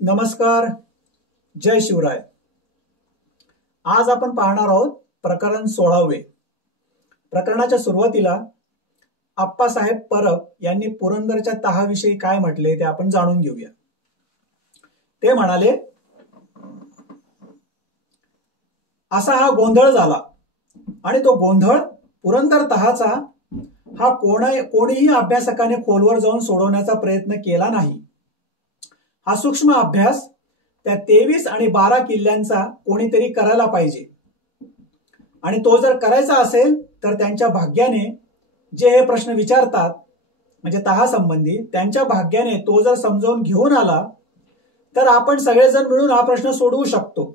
नमस्कार. जय शिवराय. आज आपण पाहणार आहोत प्रकरण 16वे. प्रकरणाच्या सुरुवातीला आप्पासाहेब परब यांनी पुरंदरच्या तहाविषयी काय म्हटले ते आपण जाणून घेऊया. ते म्हणाले, असा हा गोंधळ झाला आणि तो गोंधळ पुरंदर तहाचा हा कोणीही अभ्यासकाने खोलवर जाऊन सोडवण्याचा प्रयत्न केला नाही. हा सूक्ष्म अभ्यास त्या 23 आणि 12 किल्ल्यांचा कोणीतरी करायला पाहिजे आणि तो जर करायचा असेल तर त्यांच्या भाग्याने जे हे प्रश्न विचारतात म्हणजे तहा संबंधी त्यांच्या भाग्याने तो जर समजावून घेऊन आला तर आपण सगळेजण मिळून हा प्रश्न सोडवू शकतो.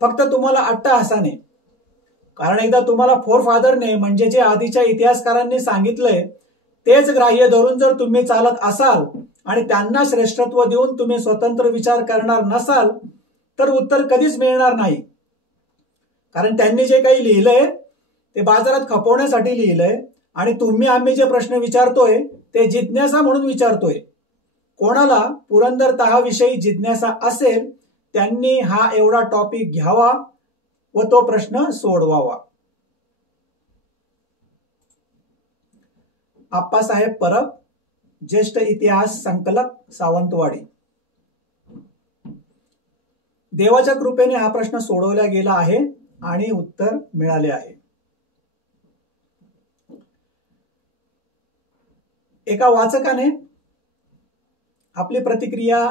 फक्त तुम्हाला अट्टहासाने, कारण एकदा तुम्हाला फोरफादरने म्हणजे जे आधीच्या इतिहासकारांनी सांगितलंय तेच ग्राह्य धरून जर तुम्ही चालत असाल आणि त्यांना श्रेष्ठत्व देऊन तुम्ही स्वतंत्र विचार करणार नसाल तर उत्तर कधीच मिळणार नाही. कारण त्यांनी जे काही लिहिलंय ते बाजारात खपवण्यासाठी लिहिलंय आणि आम्ही जे प्रश्न विचारतोय ते जिज्ञासा म्हणून विचारतोय. कोणाला पुरंदर तहाविषयी जिज्ञासा असेल त्यांनी हा एवढा टॉपिक घ्यावा व तो प्रश्न सोडवावा. आप्पासाहेब परब, ज्येष्ठ इतिहास संकलक, सावंतवाडी. देवाच्या कृपेने हा प्रश्न सोडवला गेला आहे आणि उत्तर मिळाले आहे. एका वाचकाने आपली प्रतिक्रिया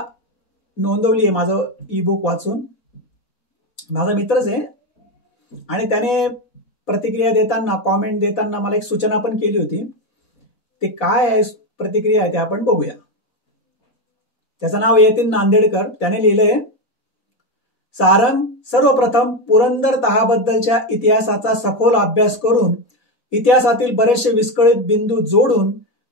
नोंदवली आहे. माझं ई बुक वाचून, माझा मित्रच आहे आणि त्याने प्रतिक्रिया देताना, कॉमेंट देताना मला एक सूचना पण केली होती. ते काय आहे प्रतिक्रिया आहे ते आपण बघूया. त्याचं नाव यतीन नांदेडकर. त्याने लिहिलंय, सारंग, सर्वप्रथम पुरंदर तहाबद्दलच्या इतिहासाचा सखोल अभ्यास करून इतिहासातील बरेचसे विस्कळीत बिंदू जोडून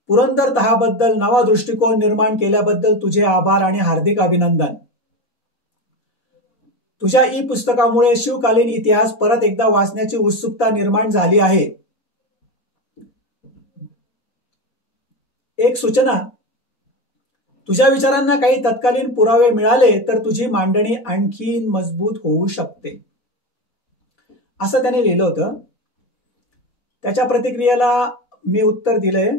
पुरंदर तहाबद्दल नवा दृष्टिकोन निर्माण केल्याबद्दल तुझे आभार आणि हार्दिक अभिनंदन. तुझ्या ई पुस्तकामुळे शिवकालीन इतिहास परत एकदा वाचण्याची उत्सुकता निर्माण झाली आहे. एक सूचना, तुझ्या विचारांना काही तत्कालीन पुरावे मिळाले तर तुझी मांडणी आणखी मजबूत होऊ शकते, असं त्याने लिहिलं होतं. त्याच्या प्रतिक्रियेला मी उत्तर दिलंय,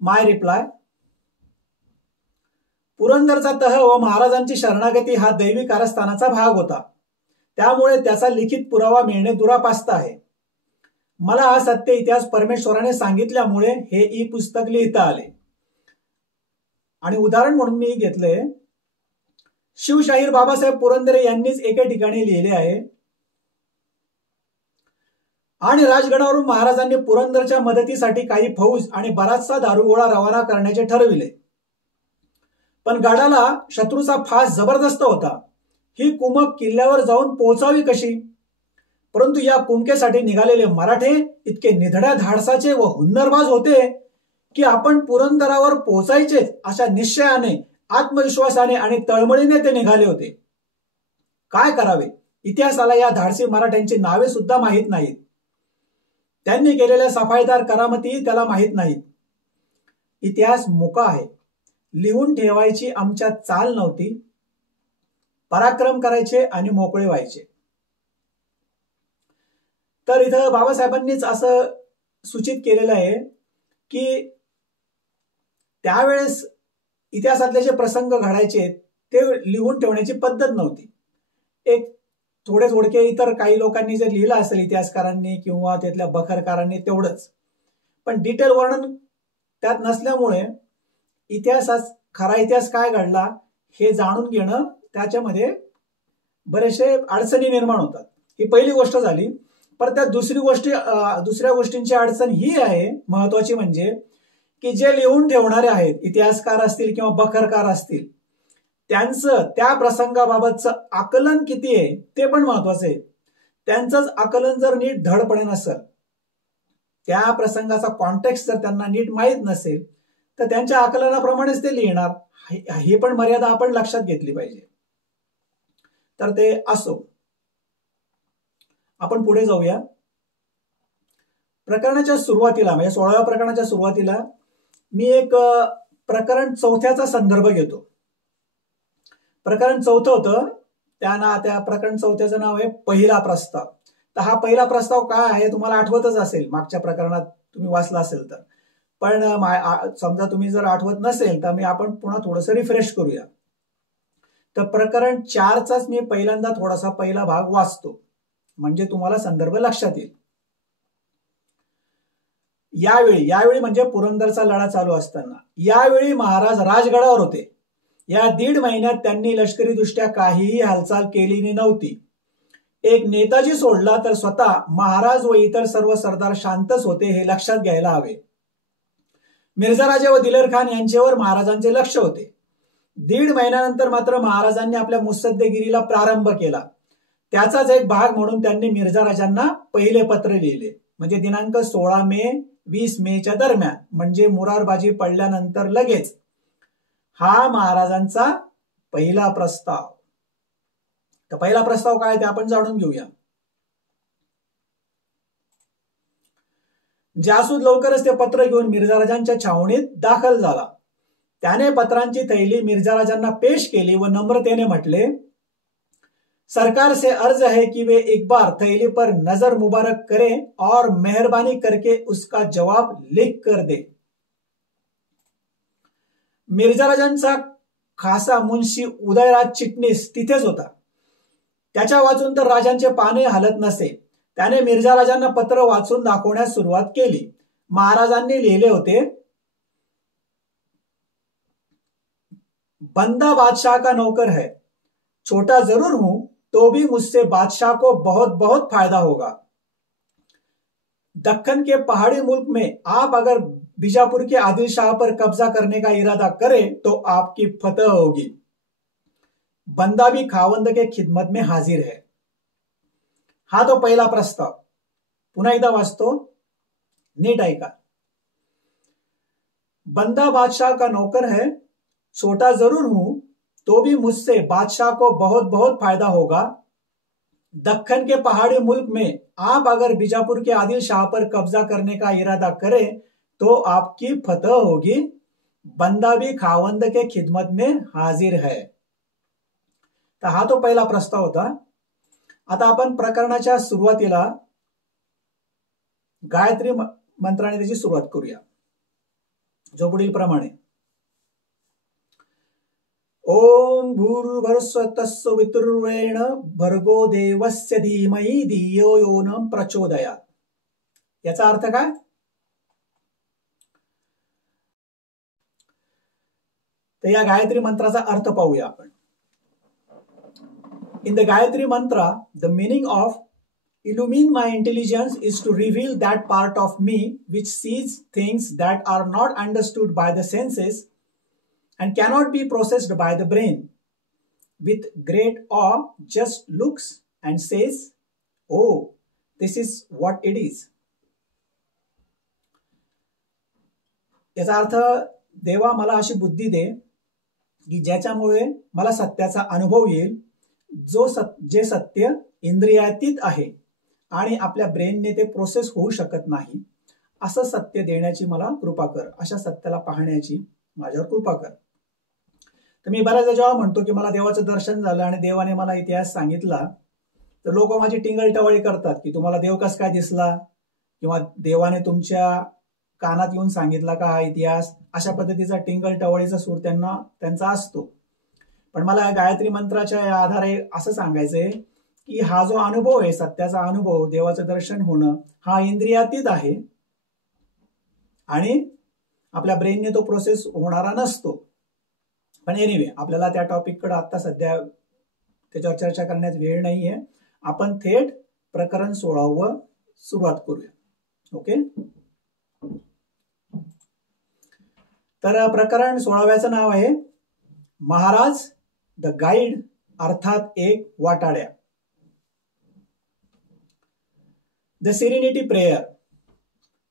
माय रिप्लाय. पुरंदरचा तह व महाराजांची शरणागती हा दैवी कारस्थानाचा भाग होता, त्यामुळे त्याचा लिखित पुरावा मिळणे दुरापास्त आहे. मला हा सत्य इतिहास परमेश्वराने सांगितल्यामुळे हे ई पुस्तक लिहिता आले. आणि उदाहरण म्हणून मी घेतलंय, शिवशाहीर बाबासाहेब पुरंदरे यांनीच एके ठिकाणी लिहिले आहे, आणि राजगडावरून महाराजांनी पुरंदरच्या मदतीसाठी काही फौज आणि बराचसा दारुगोळा रवाना करण्याचे ठरविले. पण गडाला शत्रूचा फास जबरदस्त होता. ही कुमक किल्ल्यावर जाऊन पोहोचावी कशी? परंतु या कुमकेसाठी निघालेले मराठे इतके निधड्या धाडसाचे व हुन्नरबाज होते की आपण पुरंदरावर पोहोचायचेच अशा निश्चयाने, आत्मविश्वासाने आणि तळमळीने ते निघाले होते. काय करावे? इतिहासाला या धाडसी मराठ्यांची नावे सुद्धा माहीत नाहीत. त्यांनी केलेल्या सफाईदार करामती त्याला माहीत नाहीत. इतिहास मुका आहे. लिहून ठेवायची आमच्यात चाल नव्हती. पराक्रम करायचे आणि मोकळे व्हायचे. तर इथं बाबासाहेबांनीच असं सूचित केलेलं आहे की त्यावेळेस इतिहासातले जे प्रसंग घडायचे ते लिहून ठेवण्याची पद्धत नव्हती. एक थोडके इतर काही लोकांनी जर लिहिलं असेल, इतिहासकारांनी किंवा त्यातल्या बखरकारांनी, तेवढंच. पण डिटेल वर्णन त्यात नसल्यामुळे खरा इतिहास काय घडला हे जाणून घेणं त्याच्यामध्ये बरेचसे अडचणी निर्माण होतात. ही पहिली गोष्ट झाली. पण त्यात दुसऱ्या गोष्टींची अडचण ही आहे, महत्वाची म्हणजे की जे लिहून ठेवणारे आहेत, इतिहासकार असतील किंवा बखरकार असतील, त्यांचं त्या प्रसंगाबाबतचं आकलन किती आहे ते पण महत्वाचं आहे. त्यांचंच आकलन जर नीट धडपणे नसेल, त्या प्रसंगाचा कॉन्टेक्स्ट जर त्यांना नीट माहीत नसेल तर त्यांच्या आकलनाप्रमाणेच ते लिहिणार. ही पण मर्यादा आपण लक्षात घेतली पाहिजे. तर ते असो, आपण पुढे जाऊया. प्रकरणाच्या सुरुवातीला म्हणजे 16व्या प्रकरणाच्या सुरुवातीला मी एक प्रकरण 4थ्याचा संदर्भ घेतो. प्रकरण चौथं होतं, त्या प्रकरण चौथ्याचं नाव आहे पहिला प्रस्ताव. तर हा पहिला प्रस्ताव काय आहे तुम्हाला आठवतच असेल, मागच्या प्रकरणात तुम्ही वाचला असेल तर. पण समजा तुम्ही जर आठवत नसेल तर आपण पुन्हा थोडंसं रिफ्रेश करूया. तर प्रकरण 4चाच मी पहिल्यांदा थोडासा पहिला भाग वाचतो म्हणजे तुम्हाला संदर्भ लक्षात येईल. यावेळी म्हणजे पुरंदरचा लढा चालू असताना यावेळी महाराज राजगडावर होते. या 1.5 महिन्यात त्यांनी लष्करी दृष्ट्या काहीही हालचाल केली नव्हती. एक नेताजी सोडला तर स्वतः महाराज व इतर सर्व सरदार शांतच होते हे लक्षात घ्यायला हवे. मिर्झा राजे व दिलेर खान यांच्यावर महाराजांचे लक्ष होते. 1.5 महिन्यानंतर मात्र महाराजांनी आपल्या मुत्सद्देगिरीला प्रारंभ केला. त्याचाच एक भाग म्हणून त्यांनी मिर्झा राजांना पहिले पत्र लिहिले. म्हणजे दिनांक 16 मे 20 मेच्या दरम्यान, म्हणजे मुरारबाजी पडल्यानंतर लगेच हा महाराजांचा पहिला प्रस्ताव. तर पहिला प्रस्ताव काय ते आपण जाणून घेऊया. जासूद लवकरच ते पत्र घेऊन मिर्झा राजांच्या छावणीत दाखल झाला. त्याने पत्रांची थैली मिर्झा राजांना पेश केली व नम्रतेने म्हटले, सरकार से अर्ज है कि वे एक बार थैली पर नजर मुबारक करें और मेहरबानी करके उसका जवाब लिख कर दे. मिर्झा राजांचा खासा मुन्शी उदयराज चिटणीस तिथेच होता. त्याच्या वाचून तर राजांचे पाने हलत नसे. त्याने मिर्झा राजांना पत्र वाचून दाखवण्यास सुरुवात केली. महाराजांनी लिहिले होते, बंदा बादशाह का नौकर है, छोटा जरूर हूं तो भी मुझसे बादशाह को बहुत बहुत फायदा होगा. दक्कन के पहाड़ी मुल्क में आप अगर बीजापुर के आदिल शाह पर कब्जा करने का इरादा करें तो आपकी फतह होगी. बंदा भी खावंद के खिदमत में हाजिर है. हा तो पहिला प्रस्ताव. पुन्हा एकदा वाचतो, नीट ऐका. बंदा बादशाह का नौकर है, छोटा जरूर हूं तो भी मुझसे बादशाह को बहुत बहुत फायदा होगा. दक्कन के पहाड़ी मुल्क में आप अगर बीजापुर के आदिल शाह पर कब्जा करने का इरादा करें तो आपकी फतह होगी. बंदा भी खावंद के खिदमत में हाजिर है. तर हा तो पहिला प्रस्ताव होता. आता आपण प्रकरणाच्या सुरुवातीला गायत्री मंत्राने त्याची सुरुवात करूया, जो पुढील प्रमाणे, ओम भूर्भुवस्सुः वितुर्वरेण्यं भर्गो देवस्य धीमहि धियो यो न प्रचोदयात्. याचा अर्थ काय? तर या गायत्री मंत्राचा अर्थ पाहूया आपण. In the Gayatri Mantra, the meaning of illumine my intelligence is to reveal that part of me which sees things that are not understood by the senses and cannot be processed by the brain. With great awe, just looks and says, "Oh, this is what it is." याचा अर्थ, देवा मला अशी बुद्धी दे की ज्याच्यामुळे मला सत्याचा अनुभव येईल, जे सत्य इंद्रियातीत आहे आणि आपल्या ब्रेनने ते प्रोसेस होऊ शकत नाही, असं सत्य देण्याची मला कृपा कर. अशा सत्याला पाहण्याची माझ्यावर कृपा कर. तर मी बऱ्याचदा जेव्हा म्हणतो की मला देवाचं दर्शन झालं आणि देवाने मला इतिहास सांगितला, तर लोक माझी टिंगलटवाळी करतात की तुम्हाला देव कस काय दिसला, किंवा देवाने तुमच्या कानात येऊन सांगितला का हा इतिहास. अशा पद्धतीचा टिंगलटवाळीचा सूर त्यांचा असतो. पण मला गायत्री मंत्राच्या आधारे असं सांगायचंय की हा जो अनुभव आहे, सत्याचा अनुभव, देवाचं दर्शन होणं, हा इंद्रियातीत आहे आणि आपल्या ब्रेनने तो प्रोसेस होणारा नसतो. पण एनिवे, आपल्याला त्या टॉपिककडे आता सध्या त्याच्यावर चर्चा करण्यात वेळ नाहीये. आपण थेट प्रकरण 16 सुरुवात करूया. ओके. तर प्रकरण 16व्याचं नाव आहे महाराज द गाईड, अर्थात एक वाटाड्या. The serenity prayer.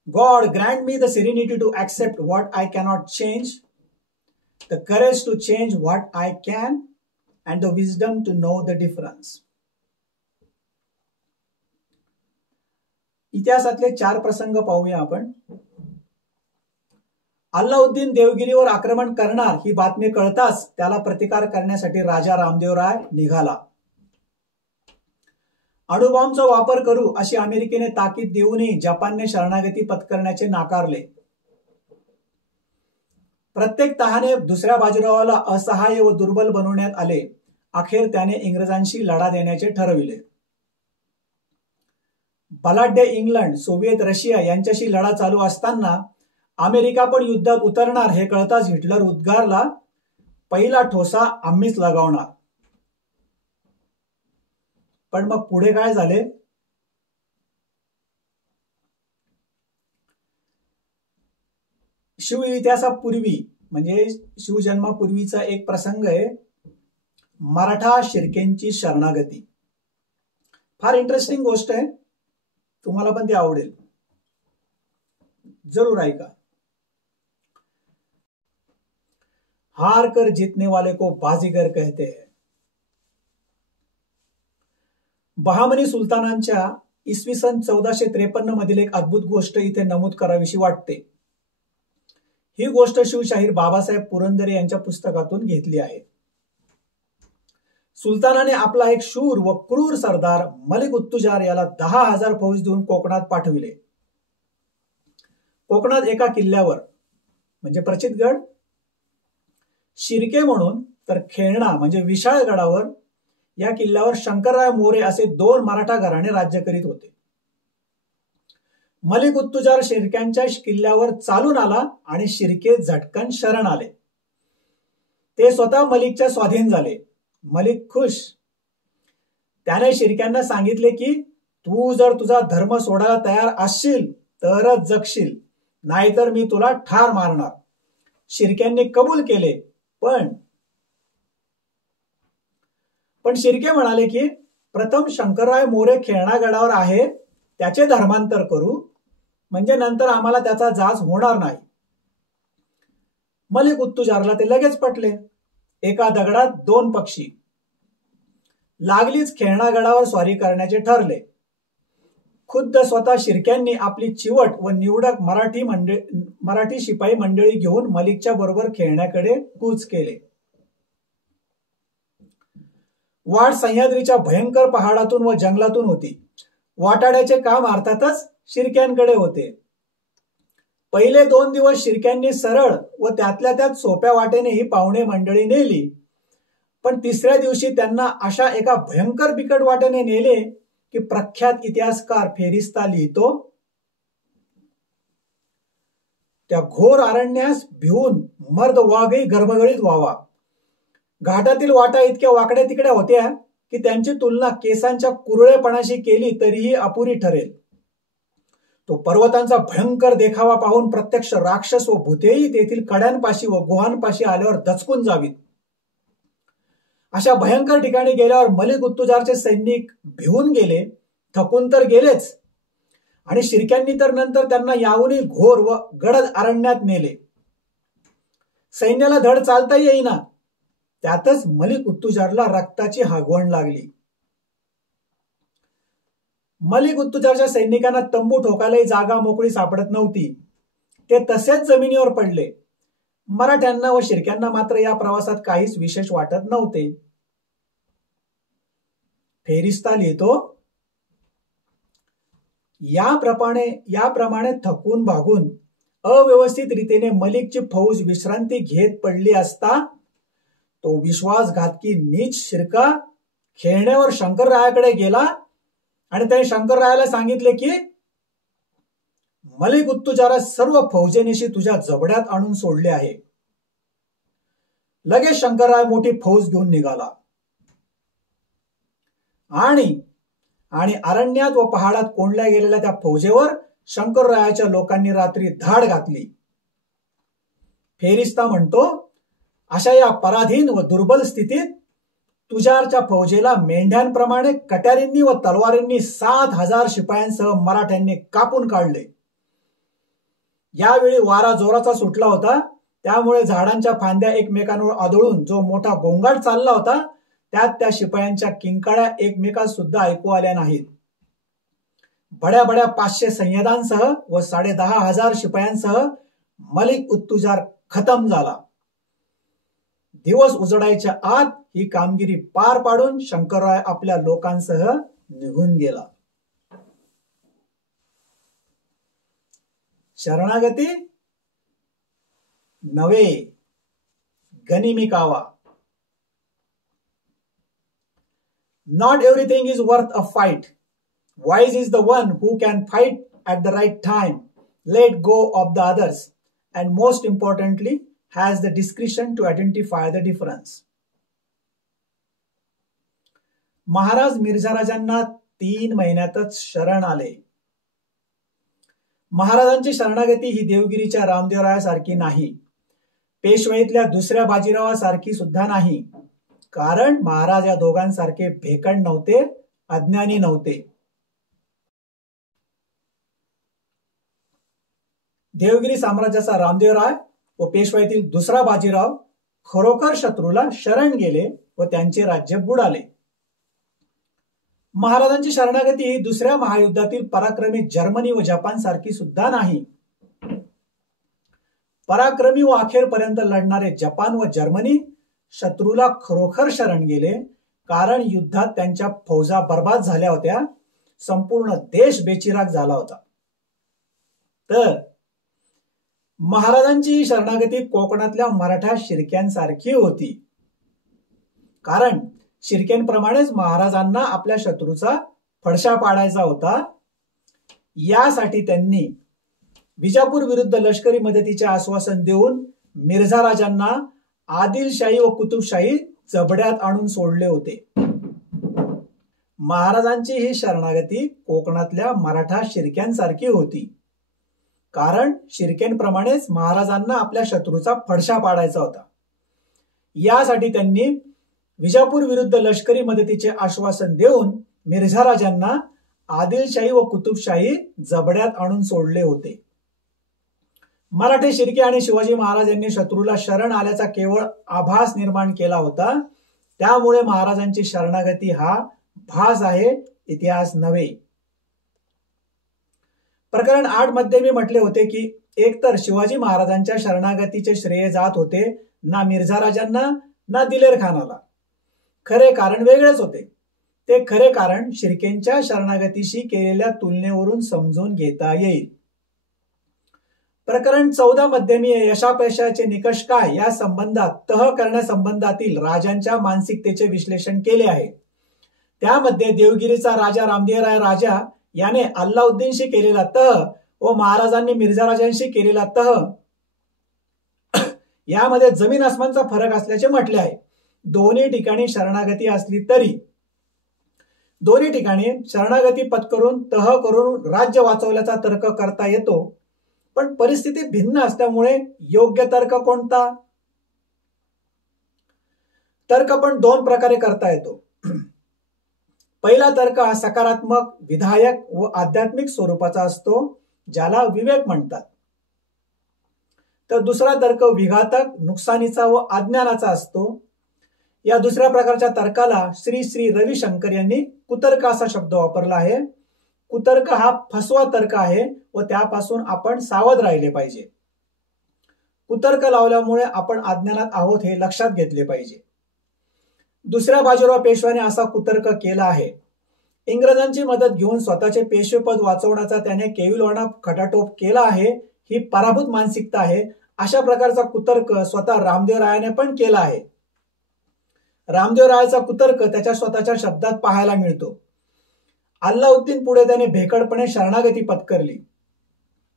God grant me the serenity to accept what I cannot change, the courage to change what I can, and the wisdom to know the difference. इतिहासातले 4 प्रसंग पाहूया आपण. अल्लाउद्दीन देवगिरीवर आक्रमण करणार ही बातमी कळताच त्याला प्रतिकार करण्यासाठी राजा रामदेवराय निघाला. अणुबॉम्बचा वापर करू अशी अमेरिकेने ताकीद देऊनही जपानने शरणागती पत्करण्याचे नाकारले. प्रत्येक तहाने दुसऱ्या बाजीरावाला असहाय्य व दुर्बल बनवण्यात आले. अखेर त्याने इंग्रजांशी लढा देण्याचे ठरविले. बलाढ्य इंग्लंड, सोव्हिएत रशिया यांच्याशी लढा चालू असताना अमेरिका पण युद्धात उतरणार हे कळताच हिटलर उद्गारला, पहिला ठोसा आम्हीच लगावणार. पण मग पुढे काय झाले? शिव इतिहासापूर्वी म्हणजे शिवजन्मापूर्वीचा एक प्रसंग आहे, मराठा शिर्केंची शरणागती. फार इंटरेस्टिंग गोष्ट आहे, तुम्हाला पण ते आवडेल, जरूर ऐका. हार कर जीतने वाले को बाजीगर कहते हैं. बहामनी सुलतानांच्या इसवी सन 1453 मधील एक अद्भुत गोष्ट इथे नमूद करावीशी वाटते. ही गोष्ट शिवशाहीर बाबासाहेब पुरंदरे यांच्या पुस्तकातून घेतली आहे. सुलतानाने आपला एक शूर व क्रूर सरदार मलिक उत्तुजार याला 10,000 फौज देऊन कोकणात पाठविले. कोकणात एका किल्ल्यावर म्हणजे प्रचितगड, शिर्के म्हणून तर खेळणा म्हणजे विशाळगडावर, या किल्ल्यावर शंकरराय मोरे असे 2 मराठा घराणे राज्य करीत होते. मलिक उत्तुजार शिर्क्यांच्या किल्ल्यावर चालून आला आणि शिर्के झटकन शरण आले. ते स्वतः मलिकच्या स्वाधीन झाले. मलिक खुश. त्याने शिर्क्यांना सांगितले की तू जर तुझा धर्म सोडायला तयार असशील तरच जगशील, नाहीतर मी तुला ठार मारणार. शिर्क्यांनी कबूल केले. पण शिर्के म्हणाले की प्रथम शंकरराय मोरे खेळणागडावर आहे, त्याचे धर्मांतर करू, म्हणजे नंतर आम्हाला त्याचा जाच होणार नाही. मलिक उत्तुजारला ते लगेच पटले. एका दगडात 2 पक्षी. लागलीच खेळणागडावर स्वारी करण्याचे ठरले. खुद्द स्वतः शिर्क्यांनी आपली चिवट व निवडक मराठी शिपाई मंडळी घेऊन मलिकच्या बरोबर खेळण्याकडे कूच केले. वाट सह्याद्रीच्या भयंकर पहाडातून व जंगलातून होती. वाटाड्याचे काम अर्थातच शिर्क्यांकडे होते. पहिले 2 दिवस शिर्क्यांनी सरळ व त्यातल्या त्यात सोप्या वाटेने ही पाहुणे मंडळी नेली. पण तिसऱ्या दिवशी त्यांना अशा एका भयंकर बिकट वाटेने नेले की प्रख्यात इतिहासकार फेरिस्ता लिहितो, त्या घोर अरण्यास भिवून मर्द वाघही गर्भगळीत व्हावा. घाटातील वाटा इतक्या वाकड्या तिकड्या होत्या की त्यांची तुलना केसांच्या कुरळेपणाशी केली तरीही अपुरी ठरेल. तो पर्वतांचा भयंकर देखावा पाहून प्रत्यक्ष राक्षस व भूतेही तेथील कड्यांपाशी व गुहांपाशी आल्यावर दचकून जावीत. अशा भयंकर ठिकाणी गेल्यावर मलिक उत्तुजारचे सैनिक भिवून गेले, थकून तर गेलेच, आणि शिर्क्यांनी तर नंतर त्यांना याहूनही घोर व गडद अरण्यात नेले. सैन्याला धड चालता येईना. त्यातच मलिक उत्तुजारला रक्ताची हागवण लागली. मलिक उत्तुजारच्या सैनिकांना तंबू ठोकायलाही जागा मोकळी सापडत नव्हती. ते तसेच जमिनीवर पडले. मराठ्यांना व शिर्क्यांना मात्र या प्रवासात काहीच विशेष वाटत नव्हते. फेरिस्ता लिहितो, याप्रमाणे थकून भागून अव्यवस्थित रीतीने मलिकची फौज विश्रांती घेत पडली असता तो विश्वासघातकी नीच शिर्का खेळण्यावर शंकररायाकडे गेला आणि त्याने शंकररायाला सांगितले की मलिक उत्तुजारा सर्व फौजेनिशी तुझ्या जबड्यात आणून सोडले आहे. लगेच शंकरराय मोठी फौज घेऊन निघाला आणि अरण्यात व पहाडात कोंडल्या गेलेल्या त्या फौजेवर शंकररायाच्या लोकांनी रात्री धाड घातली. फेरिस्ता म्हणतो, अशा या पराधीन व दुर्बल स्थितीत तुजारच्या फौजेला मेंढ्यांप्रमाणे कट्यारींनी व तलवारींनी 7,000 शिपायांसह मराठ्यांनी कापून काढले. यावेळी वारा जोराचा सुटला होता, त्यामुळे झाडांच्या फांद्या एकमेकांवर आदळून जो मोठा गोंगाट चालला होता त्यात त्या शिपायांच्या किंकाळ्या एकमेकात सुद्धा ऐकू आल्या नाहीत. बड्या 500 सैन्यदांसह व 10,500 शिपायांसह मलिक उत्तुजार खतम झाला. दिवस उजडायच्या आत ही कामगिरी पार पाडून शंकरराय आपल्या लोकांसह निघून गेला. शरणागती नवे गनिमी कावा. Not everything is worth a fight. Wise is the one who can fight at the right time, let go of the others, and most importantly, has the discretion to identify the difference. Maharaj Mirza राजांना 3 महिन्यातच शरण आले. महाराजांची शरणागती ही देवगिरीच्या रामदेवरायासारखी नाही, पेशवाईतल्या दुसऱ्या बाजीरावासारखी सुद्धा नाही. कारण महाराज या दोघांसारखे भेकड नव्हते, अज्ञानी नव्हते. देवगिरी साम्राज्याचा रामदेवराय व पेशवाईतील दुसरा बाजीराव खरोखर शत्रूला शरण गेले व त्यांचे राज्य बुडाले. महाराजांची शरणागती ही दुसऱ्या महायुद्धातील पराक्रमी जर्मनी व जपान सारखी सुद्धा नाही. पराक्रमी व अखेरपर्यंत लढणारे जपान व जर्मनी शत्रूला खरोखर शरण गेले, कारण युद्धात त्यांच्या फौजा बर्बाद झाल्या होत्या, संपूर्ण देश बेचिराग झाला होता. तर महाराजांची शरणागती कोकणातल्या मराठा शिर्क्यांसारखी होती, कारण शिर्क्यांप्रमाणेच महाराजांना आपल्या शत्रूचा फडशा पाडायचा होता. यासाठी त्यांनी विजापूर विरुद्ध लष्करी मदतीचे आश्वासन देऊन मिर्झा राजांना आदिलशाही व कुतुबशाही जबड्यात आणून सोडले होते. महाराजांची ही शरणागती कोकणातल्या मराठा शिर्क्यांसारखी होती, कारण शिर्क्यांप्रमाणेच महाराजांना आपल्या शत्रूचा फडशा पाडायचा होता. यासाठी त्यांनी विजापूर विरुद्ध लष्करी मदतीचे आश्वासन देऊन मिर्झा राजांना आदिलशाही व कुतुबशाही जबड्यात आणून सोडले होते. मराठे शिर्के आणि शिवाजी महाराज यांनी शत्रूला शरण आल्याचा केवळ आभास निर्माण केला होता. त्यामुळे महाराजांची शरणागती हा भास आहे, इतिहास नव्हे. प्रकरण 8 मध्ये मी म्हटले होते की एकतर शिवाजी महाराजांच्या शरणागतीचे श्रेय जात होते ना मिर्झा राजांना ना दिलेर खानाला. खरे कारण वेगळेच होते. ते खरे कारण शिर्केंच्या शरणागतीशी केलेल्या तुलनेवरून समजून घेता येईल. प्रकरण 14 मध्ये मी यशापयशाचे निकष काय या संबंधात तह करण्यासंबंधातील राजांच्या मानसिकतेचे विश्लेषण केले आहे. त्यामध्ये देवगिरीचा राजा रामदेवराय राजा याने अल्लाउद्दीनशी केलेला तह व महाराजांनी मिर्झा राजांशी केलेला तह यामध्ये जमीन आसमानचा फरक असल्याचे म्हटले आहे. दोन्ही ठिकाणी शरणागती असली तरी दोन्ही ठिकाणी शरणागती पत्करून तह करून राज्य वाचवल्याचा तर्क करता येतो, पण परिस्थिती भिन्न असल्यामुळे योग्य तर्क कोणता? तर्क पण 2 प्रकारे करता येतो. पहिला तर्क हा सकारात्मक, विधायक व आध्यात्मिक स्वरूपाचा असतो, ज्याला विवेक म्हणतात. तर दुसरा तर्क विघातक, नुकसानीचा व अज्ञानाचा असतो. या दुसऱ्या प्रकारच्या तर्काला श्री रविशंकर यांनी कुतर्क असा शब्द वापरला आहे. कुतर्क हा फसवा तर्क आहे व त्यापासून आपण सावध राहिले पाहिजे. कुतर्क लावल्यामुळे आपण अज्ञानात आहोत हे लक्षात घेतले पाहिजे. दुसऱ्या बाजीराव पेशव्याने असा कुतर्क केला आहे. इंग्रजांची मदत घेऊन स्वतःचे पेशवेपद वाचवण्याचा त्याने केविलवाणा खटाटोप केला आहे. ही पराभूत मानसिकता आहे. अशा प्रकारचा कुतर्क स्वतः रामदेवरायाने पण केला आहे. रामदेवरायाचा कुतर्क त्याच्या स्वतःच्या शब्दात पाहायला मिळतो. अल्लाउद्दीन पुढे त्याने भेकडपणे शरणागती पत्करली.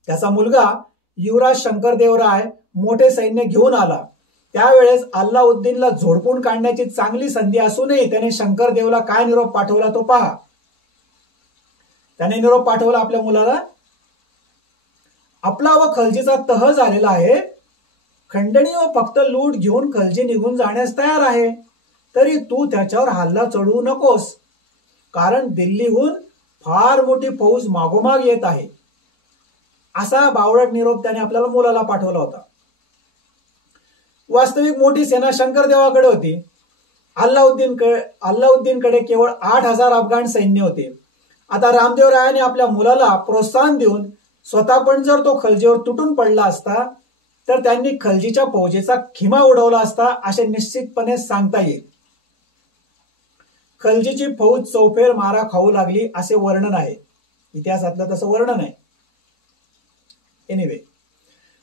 त्याचा मुलगा युवराज शंकरदेवराय मोठे सैन्य घेऊन आला. त्यावेळेस अल्लाउद्दीनला झोडपून काढण्याची चांगली संधी असूनही त्याने शंकरदेवला काय निरोप पाठवला तो पहा. त्याने निरोप पाठवला आपल्या मुलाला, आपला व खलजीचा तह झालेला आहे. खंडणी व फक्त लूट घेऊन खलजी निघून जाण्यास तयार आहे. तरी तू त्याच्यावर हल्ला चढवू नकोस, कारण दिल्लीहून फार मोठी फौज मागोमाग येत आहे. असा बावळट निरोप त्याने आपल्याला मुलाला पाठवला होता. वास्तविक मोठी सेना शंकरदेवाकडे होती. अल्लाउद्दीनकडे केवळ 8,000 अफगाण सैन्य होते. आता रामदेवरायाने आपल्या मुलाला प्रोत्साहन देऊन स्वतः पण जर तो खलजीवर तुटून पडला असता तर त्यांनी खलजीच्या फौजेचा खिमा उडवला असता असे निश्चितपणे सांगता येईल. खलजीची फौज चौफेर मारा खाऊ लागली असे वर्णन आहे, इतिहासातलं तसं वर्णन आहे. एनिवे,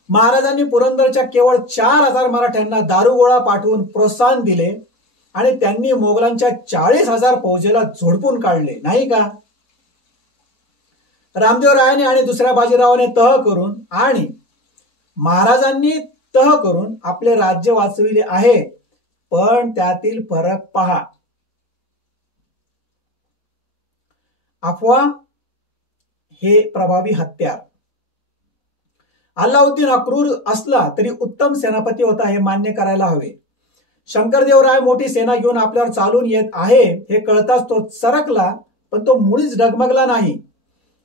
महाराजांनी पुरंदरच्या केवळ 4000 मराठ्यांना दारुगोळा पाठवून प्रोत्साहन दिले आणि त्यांनी मोगलांच्या 40,000 फौजेला झोडपून काढले, नाही का? रामदेवरायाने आणि दुसऱ्या बाजीरावाने तह करून आणि महाराजांनी तह करून आपले राज्य वाचविले आहे, पण त्यातील फरक पहा. अफवा हे प्रभावी हत्यार. अल्लाउद्दीन अक्रूर असला तरी उत्तम सेनापती होता हे मान्य करायला हवे. शंकरदेवराय मोठी सेना घेऊन आपल्यावर चालून येत आहे हे कळताच तो सरकला, पण तो मुळीच डगमगला नाही.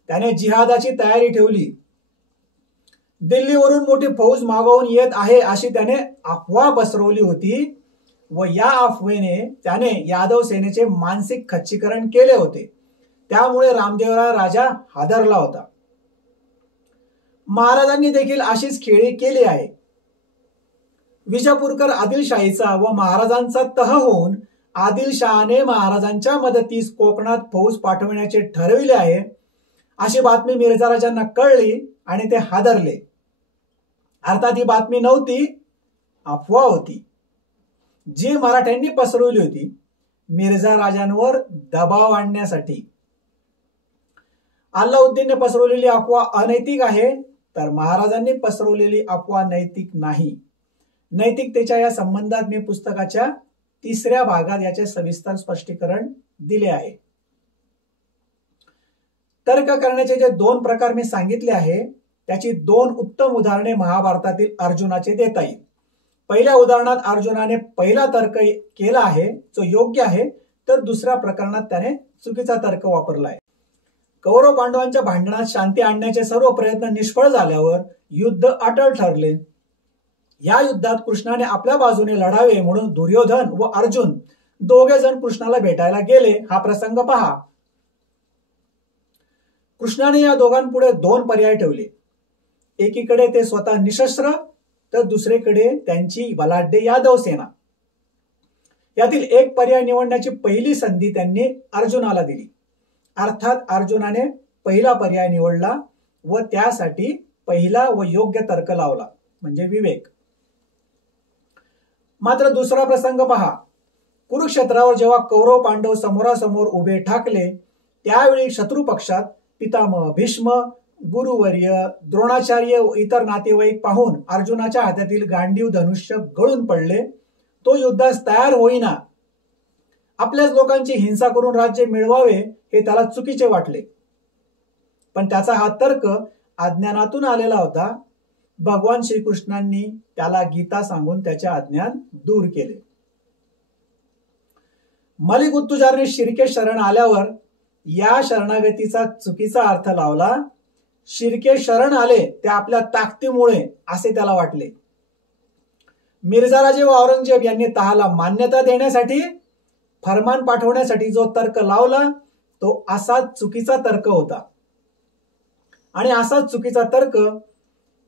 त्याने जिहादाची तयारी ठेवली. दिल्लीवरून मोठी फौज मागवून येत आहे अशी त्याने अफवा पसरवली होती व या अफवेने त्याने यादव सेनेचे मानसिक खच्चीकरण केले होते. त्यामुळे रामदेवराय राजा हादरला होता. महाराजांनी देखील अशीच खेळी केली आहे. विजापूरकर आदिलशाहीचा व महाराजांचा तह होऊन आदिलशहाने महाराजांच्या मदतीस कोकणात फौज पाठविण्याचे ठरविले आहे अशी बातमी मिर्झा राजांना कळली आणि ते हादरले. अर्थात ही बातमी नव्हती, अफवा होती, जी मराठ्यांनी पसरवली होती मिर्झा राजांवर दबाव आणण्यासाठी. अल्लाउद्दीनने पसरवलेली अफवा अनैतिक आहे, तर महाराजांनी पसरवलेली अफवा नैतिक नाही. नैतिकतेच्या या संबंधात मी पुस्तकाच्या 3ऱ्या भागात याचे सविस्तर स्पष्टीकरण दिले आहे. तर्क करण्याचे जे 2 प्रकार मी सांगितले आहे त्याची 2 उत्तम उदाहरणे महाभारतातील अर्जुनाचे देता येईल. पहिल्या उदाहरणात अर्जुनाने पहिला तर्क केला आहे जो योग्य आहे, तर दुसऱ्या प्रकरणात त्याने चुकीचा तर्क वापरला आहे. कौरव पांडवांच्या भांडणात शांती आणण्याचे सर्व प्रयत्न निष्फळ झाल्यावर युद्ध अटळ ठरले. या युद्धात कृष्णाने आपल्या बाजूने लढावे म्हणून दुर्योधन व अर्जुन दोघे जण कृष्णाला भेटायला गेले. हा प्रसंग पहा. कृष्णाने या दोघांपुढे 2 पर्याय ठेवले. एकीकडे ते स्वतः निशस्त्र, तर दुसरीकडे त्यांची बलाढ्य यादव सेना. यातील एक पर्याय निवडण्याची पहिली संधी त्यांनी अर्जुनाला दिली. अर्थात अर्जुनाने पहिला पर्याय निवडला व त्यासाठी पहिला व योग्य तर्क लावला, म्हणजे विवेक. मात्र दुसरा प्रसंग पहा. कुरुक्षेत्रावर जेव्हा कौरव पांडव समोरासमोर उभे ठाकले त्यावेळी शत्रू पक्षात पितामह भीष्म, गुरुवर्य, द्रोणाचार्य व इतर नातेवाईक पाहून अर्जुनाच्या हातातील गांडीव धनुष्य गळून पडले. तो युद्धास तयार होईना. आपल्याच लोकांची हिंसा करून राज्य मिळवावे हे त्याला चुकीचे वाटले. पण त्याचा हा तर्क अज्ञानातून आलेला होता. भगवान श्रीकृष्णांनी त्याला गीता सांगून त्याचे अज्ञान दूर केले. मलिक उत्तुजारने शिर्के शरण आल्यावर या शरणागतीचा चुकीचा अर्थ लावला. शिर्के शरण आले ते आपल्या ताकदीमुळे असे त्याला वाटले. मिर्झाराजे व औरंगजेब यांनी तहाला मान्यता देण्यासाठी फरमान पाठवण्यासाठी जो तर्क लावला तो असाच चुकीचा तर्क होता. आणि असाच चुकीचा तर्क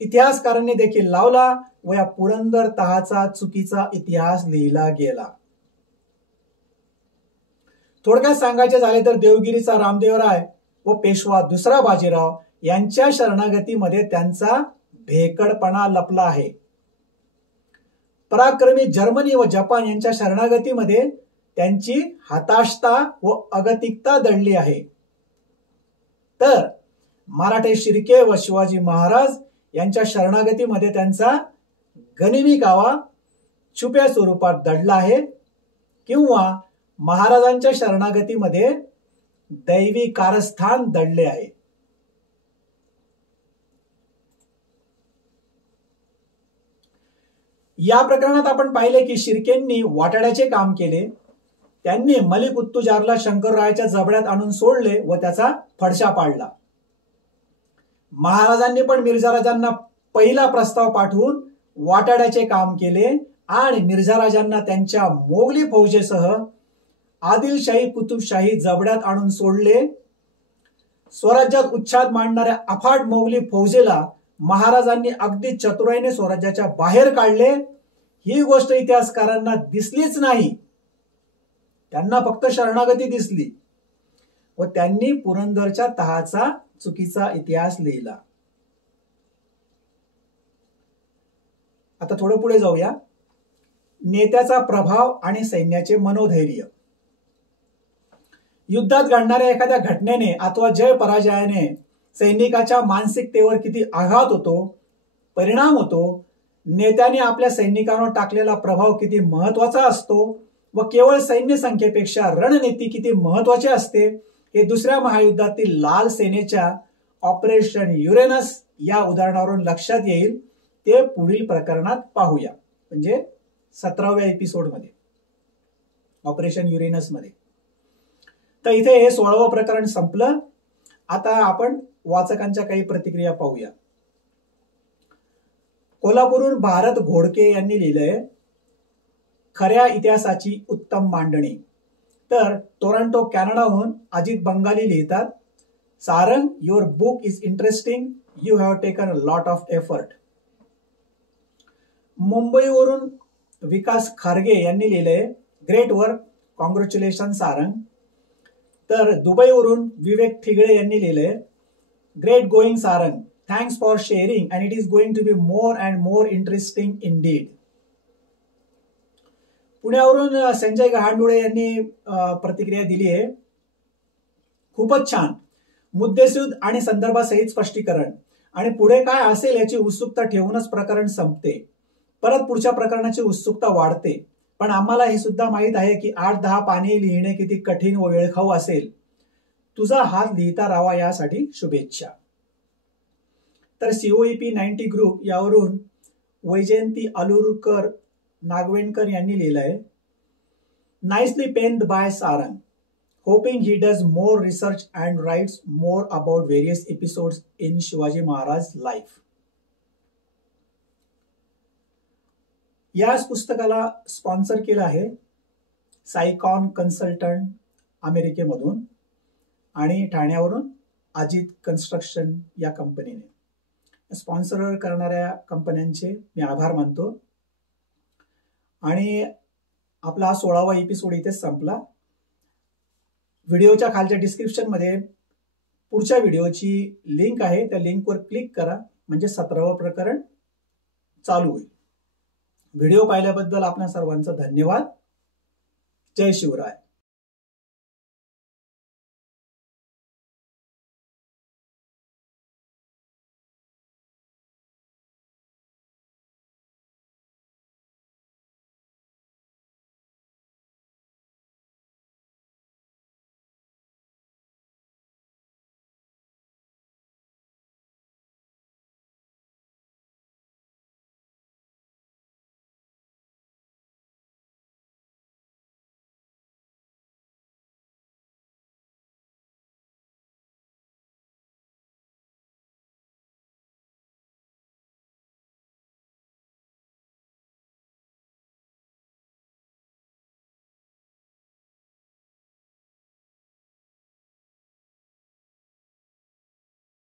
इतिहासकारांनी देखील लावला व या पुरंदर तहाचा चुकीचा इतिहास लिहिला गेला. थोडक्यात सांगायचे झाले तर देवगिरीचा रामदेवराय व पेशवा दुसरा बाजीराव यांच्या शरणागतीमध्ये त्यांचा भेकडपणा लपला आहे. पराक्रमी जर्मनी व जपान यांच्या शरणागतीमध्ये त्यांची हताशता व अगतिकता दडली आहे. तर मराठे शिर्के व शिवाजी महाराज यांच्या शरणागतीमध्ये त्यांचा गनिमी कावा छुप्या स्वरूपात दडला आहे, किंवा महाराजांच्या शरणागतीमध्ये दैवी कारस्थान दडले आहे. या प्रकरणात आपण पाहिले की शिर्केंनी वाटाड्याचे काम केले. त्यांनी मलिक उत्तुजारला शंकररायाच्या जबड्यात आणून सोडले व त्याचा फडशा पाडला. महाराजांनी पण मिर्झा राजांना पहिला प्रस्ताव पाठवून वाटाड्याचे काम केले आणि मिर्झा राजांना त्यांच्या मोगली फौजेसह आदिलशाही कुतुबशाही जबड्यात आणून सोडले. स्वराज्यात उच्छाद मांडणाऱ्या अफाट मोगली फौजेला महाराजांनी अगदी चतुराईने स्वराज्याच्या बाहेर काढले, ही गोष्ट इतिहासकारांना दिसलीच नाही. त्यांना फक्त शरणागती दिसली व त्यांनी पुरंदरच्या तहाचा चुकीचा इतिहास लिहिला. आता थोडं पुढे जाऊया. नेत्याचा प्रभाव आणि सैन्याचे मनोधैर्य. युद्धात घडणाऱ्या एखाद्या घटनेने अथवा जय पराजयाने सैनिकाच्या मानसिकतेवर किती आघात होतो, परिणाम होतो, नेत्याने आपल्या सैनिकांवर टाकलेला प्रभाव किती महत्वाचा असतो व केवळ सैन्य संख्येपेक्षा रणनीती किती महत्वाची असते, हे दुसऱ्या महायुद्धातील लाल सेनेच्या ऑपरेशन युरेनस या उदाहरणावरून लक्षात येईल. ते पुढील प्रकरणात पाहूया, म्हणजे 17व्या एपिसोडमध्ये, ऑपरेशन युरेनस मध्ये. तर इथे हे 16वं प्रकरण संपलं. आता आपण वाचकांच्या काही प्रतिक्रिया पाहूया. कोल्हापूरहून भारत घोडके यांनी लिहिलंय, खऱ्या इतिहासाची उत्तम मांडणी. तर टोरंटो कॅनडाहून अजित बंगाली लिहितात, Sarang, your book is interesting, you have taken a lot of effort. मुंबईवरून विकास खारगे यांनी लिहिलंय, ग्रेट वर्क, कॉंग्रॅच्युलेशन सारंग. तर दुबईवरून विवेक ठिगळे यांनी लिहिलंय, great going Sarang, thanks for sharing and it is going to be more and more interesting indeed. पुण्यावरून संजय गहांडुळे यांनी प्रतिक्रिया दिली आहे, खूपच छान, मुद्देसूद आणि संदर्भासहित स्पष्टीकरण आणि पुढे काय असेल याची उत्सुकता ठेवूनच प्रकरण संपते. परत पुढच्या प्रकरणाची उत्सुकता वाढते. पण आम्हाला हे सुद्धा माहित आहे की 8-10 पाने लिहिणे किती कठीण व वेळखाऊ असेल. तुझा हात लिहिता राहावा यासाठी शुभेच्छा. तर COEP 90 ग्रुप यावरून वैजयंती अलुरकर नागवेणकर यांनी लिहिलंय, nicely penned by Sarang, hoping he does more research and writes more about various episodes in Shivaji Maharaj life. याच पुस्तकाला स्पॉन्सर केलं आहे सायकॉन कन्सल्टंट अमेरिकेमधून आणि ठाण्यावरून अजित कन्स्ट्रक्शन या कंपनीने. स्पॉन्सर करणाऱ्या कंपन्यांचे मी आभार मानतो. आणि आपला हा 16वा एपिसोड इथेच संपला. व्हिडिओच्या खालच्या डिस्क्रिप्शनमध्ये पुढच्या व्हिडिओची लिंक आहे, त्या लिंकवर क्लिक करा, म्हणजे 17वं प्रकरण चालू होईल. व्हिडिओ पाहिल्याबद्दल आपल्या सर्वांचं धन्यवाद. जय शिवराय.